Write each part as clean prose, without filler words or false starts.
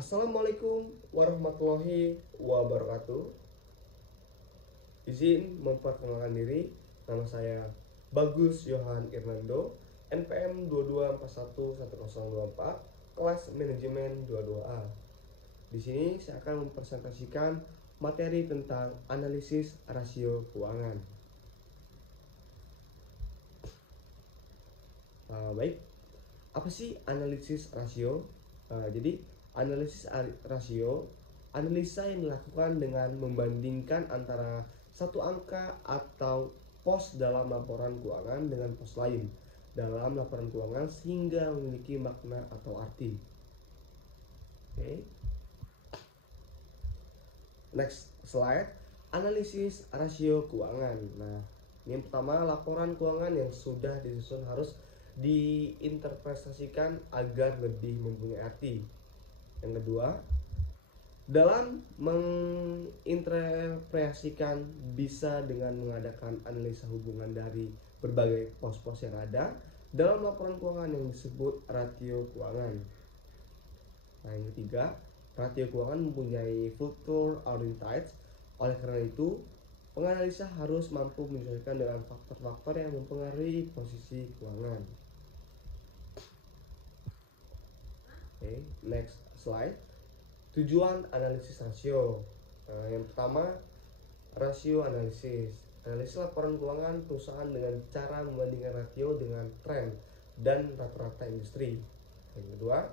Assalamualaikum warahmatullahi wabarakatuh. Izin memperkenalkan diri, nama saya Bagus Yohan Irnando, NPM 22411024, kelas manajemen 22A. Di sini saya akan mempresentasikan materi tentang analisis rasio keuangan. Baik, apa sih analisis rasio? Jadi analisis rasio, analisa yang dilakukan dengan membandingkan antara satu angka atau pos dalam laporan keuangan dengan pos lain dalam laporan keuangan sehingga memiliki makna atau arti. Oke. Next slide, analisis rasio keuangan. Nah, yang pertama, laporan keuangan yang sudah disusun harus diinterpretasikan agar lebih mempunyai arti. Yang kedua, dalam menginterpretasikan bisa dengan mengadakan analisa hubungan dari berbagai pos-pos yang ada dalam laporan keuangan yang disebut rasio keuangan. Nah, yang ketiga, rasio keuangan mempunyai future oriented. Oleh karena itu, penganalisa harus mampu menyesuaikan dengan faktor-faktor yang mempengaruhi posisi keuangan. Oke, next slide. Tujuan analisis rasio. Yang pertama, rasio analisis. Analisis laporan keuangan perusahaan dengan cara membandingkan rasio dengan tren dan rata-rata industri. Yang kedua,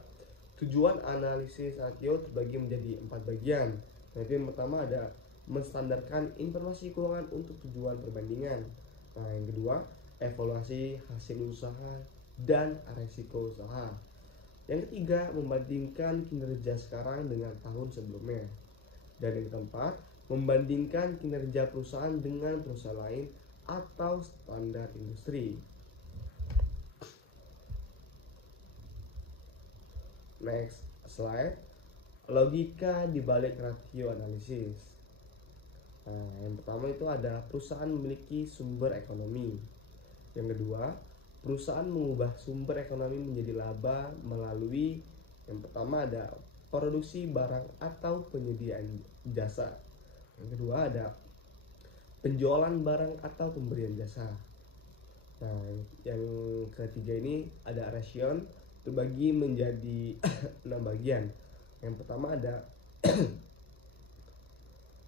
tujuan analisis rasio terbagi menjadi 4 bagian. Yang pertama ada menstandarkan informasi keuangan untuk tujuan perbandingan. Nah, yang kedua, evaluasi hasil usaha dan risiko usaha. Yang ketiga, membandingkan kinerja sekarang dengan tahun sebelumnya. Dan yang keempat, membandingkan kinerja perusahaan dengan perusahaan lain atau standar industri. Next slide, logika di balik rasio analisis. Nah, yang pertama itu ada perusahaan memiliki sumber ekonomi. Yang kedua, perusahaan mengubah sumber ekonomi menjadi laba melalui yang pertama ada produksi barang atau penyediaan jasa. Yang kedua ada penjualan barang atau pemberian jasa. Nah, yang ketiga ini ada ration terbagi menjadi 6 bagian. Yang pertama ada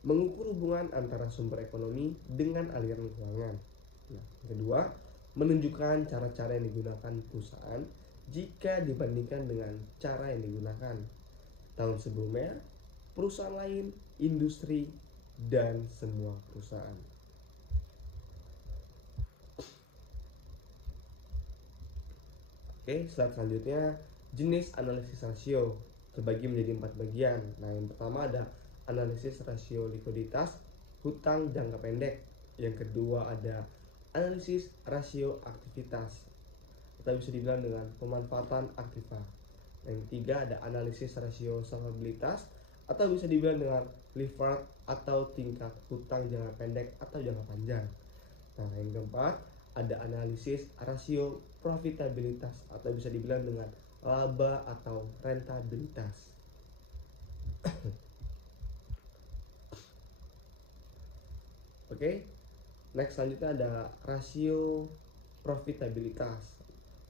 mengukur hubungan antara sumber ekonomi dengan aliran keuangan. Nah, yang kedua, menunjukkan cara-cara yang digunakan perusahaan jika dibandingkan dengan cara yang digunakan tahun sebelumnya, perusahaan lain, industri, dan semua perusahaan. Oke, slide selanjutnya, jenis analisis rasio terbagi menjadi 4 bagian. Nah, yang pertama ada analisis rasio likuiditas hutang jangka pendek. Yang kedua ada analisis rasio aktivitas atau bisa dibilang dengan pemanfaatan aktiva. Yang ketiga ada analisis rasio solvabilitas atau bisa dibilang dengan leverage atau tingkat hutang jangka pendek atau jangka panjang. Nah, yang keempat ada analisis rasio profitabilitas atau bisa dibilang dengan laba atau rentabilitas. Oke, next selanjutnya ada rasio profitabilitas.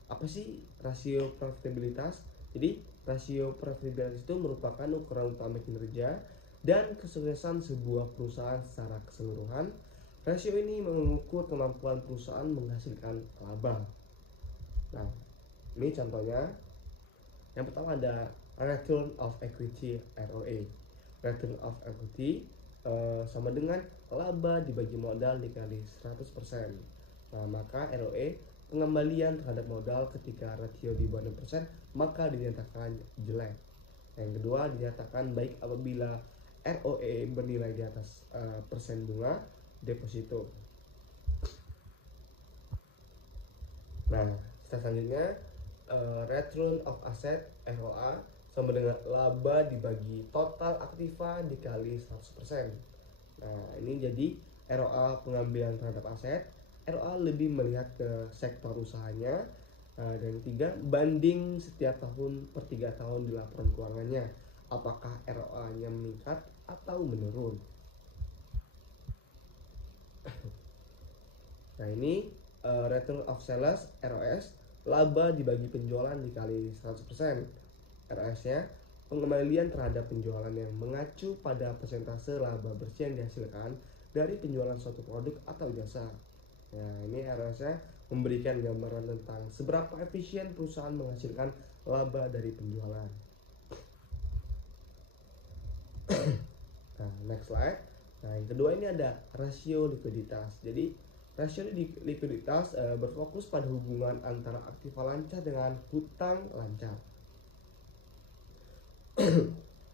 Apa sih rasio profitabilitas? Jadi rasio profitabilitas itu merupakan ukuran utama kinerja dan kesuksesan sebuah perusahaan secara keseluruhan. Rasio ini mengukur kemampuan perusahaan menghasilkan laba. Nah, ini contohnya. Yang pertama ada return of equity (ROE). Return of equity sama dengan laba dibagi modal dikali 100%. Nah, maka ROE pengembalian terhadap modal ketika rasio di bawah 6% maka dinyatakan jelek. Yang kedua dinyatakan baik apabila ROE bernilai di atas persen bunga deposito. Nah, selanjutnya return of asset (ROA) sama dengan laba dibagi total aktiva dikali 100%. Nah, ini jadi ROA pengambilan terhadap aset. ROA lebih melihat ke sektor usahanya. Dan ketiga, banding setiap tahun per 3 tahun di laporan keuangannya apakah ROA-nya meningkat atau menurun. Nah ini return of sales ROS, laba dibagi penjualan dikali 100%. ROS-nya pengembalian terhadap penjualan yang mengacu pada persentase laba bersih yang dihasilkan dari penjualan suatu produk atau jasa. Nah ini ROS-nya memberikan gambaran tentang seberapa efisien perusahaan menghasilkan laba dari penjualan. Nah, next slide. Nah, yang kedua ini ada rasio likuiditas. Jadi, rasio likuiditas berfokus pada hubungan antara aktiva lancar dengan hutang lancar.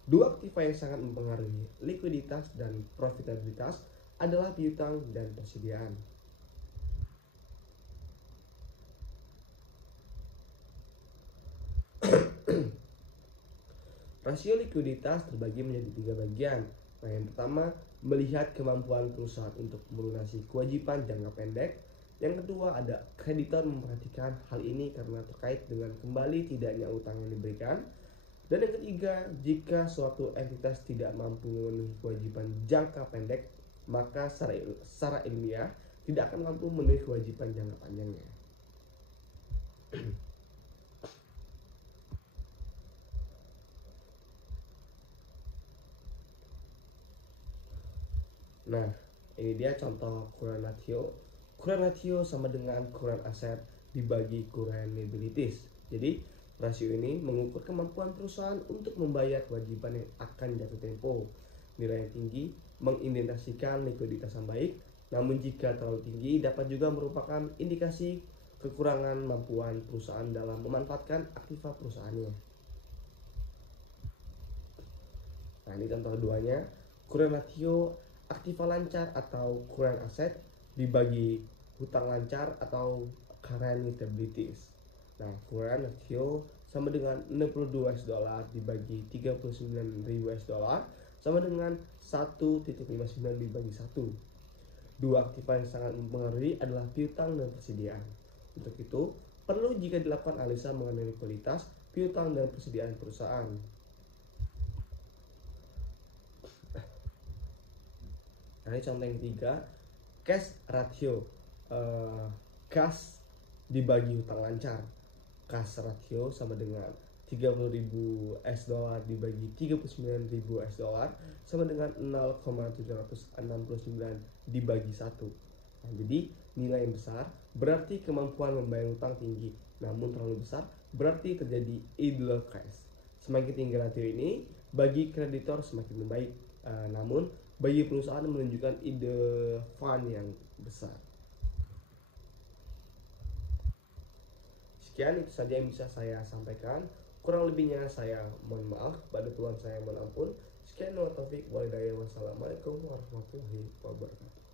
Dua aktiva yang sangat mempengaruhi likuiditas dan profitabilitas adalah piutang dan persediaan. Rasio likuiditas terbagi menjadi 3 bagian. Nah, yang pertama, melihat kemampuan perusahaan untuk melunasi kewajiban jangka pendek. Yang kedua, ada kreditor memperhatikan hal ini karena terkait dengan kembali tidaknya utang yang diberikan. Dan yang ketiga, jika suatu entitas tidak mampu memenuhi kewajiban jangka pendek, maka secara ilmiah tidak akan mampu memenuhi kewajiban jangka panjangnya. Nah, ini dia contoh current ratio. Current ratio sama dengan current asset dibagi current liabilities. Jadi, rasio ini mengukur kemampuan perusahaan untuk membayar kewajiban yang akan jatuh tempo. Nilai yang tinggi mengindikasikan likuiditas yang baik, namun jika terlalu tinggi dapat juga merupakan indikasi kekurangan kemampuan perusahaan dalam memanfaatkan aktiva perusahaannya. Nah, ini contoh keduanya, current ratio aktiva lancar atau current asset dibagi hutang lancar atau current liabilities. Nah, current ratio sama dengan 62 US dollar dibagi 39.000 US dollar sama dengan 1.59 dibagi 1. Dua aktiva yang sangat mempengaruhi adalah piutang dan persediaan. Untuk itu, perlu jika dilakukan analisa mengenai kualitas piutang dan persediaan perusahaan. Nah, ini contoh yang ketiga, cash ratio, kas dibagi hutang lancar. Cash ratio sama dengan 30.000 US dollar dibagi 39.000 US dollar sama dengan 0,769 dibagi 1. Nah, jadi nilai yang besar berarti kemampuan membayar hutang tinggi, namun terlalu besar berarti terjadi idle cash. Semakin tinggi ratio ini bagi kreditor semakin membaik, namun bagi perusahaan menunjukkan ide fund yang besar. Sekian itu saja yang bisa saya sampaikan. Kurang lebihnya saya mohon maaf, pada Tuhan saya mohon ampun. Sekian, wa taufik walhidayah. Wassalamualaikum warahmatullahi wabarakatuh.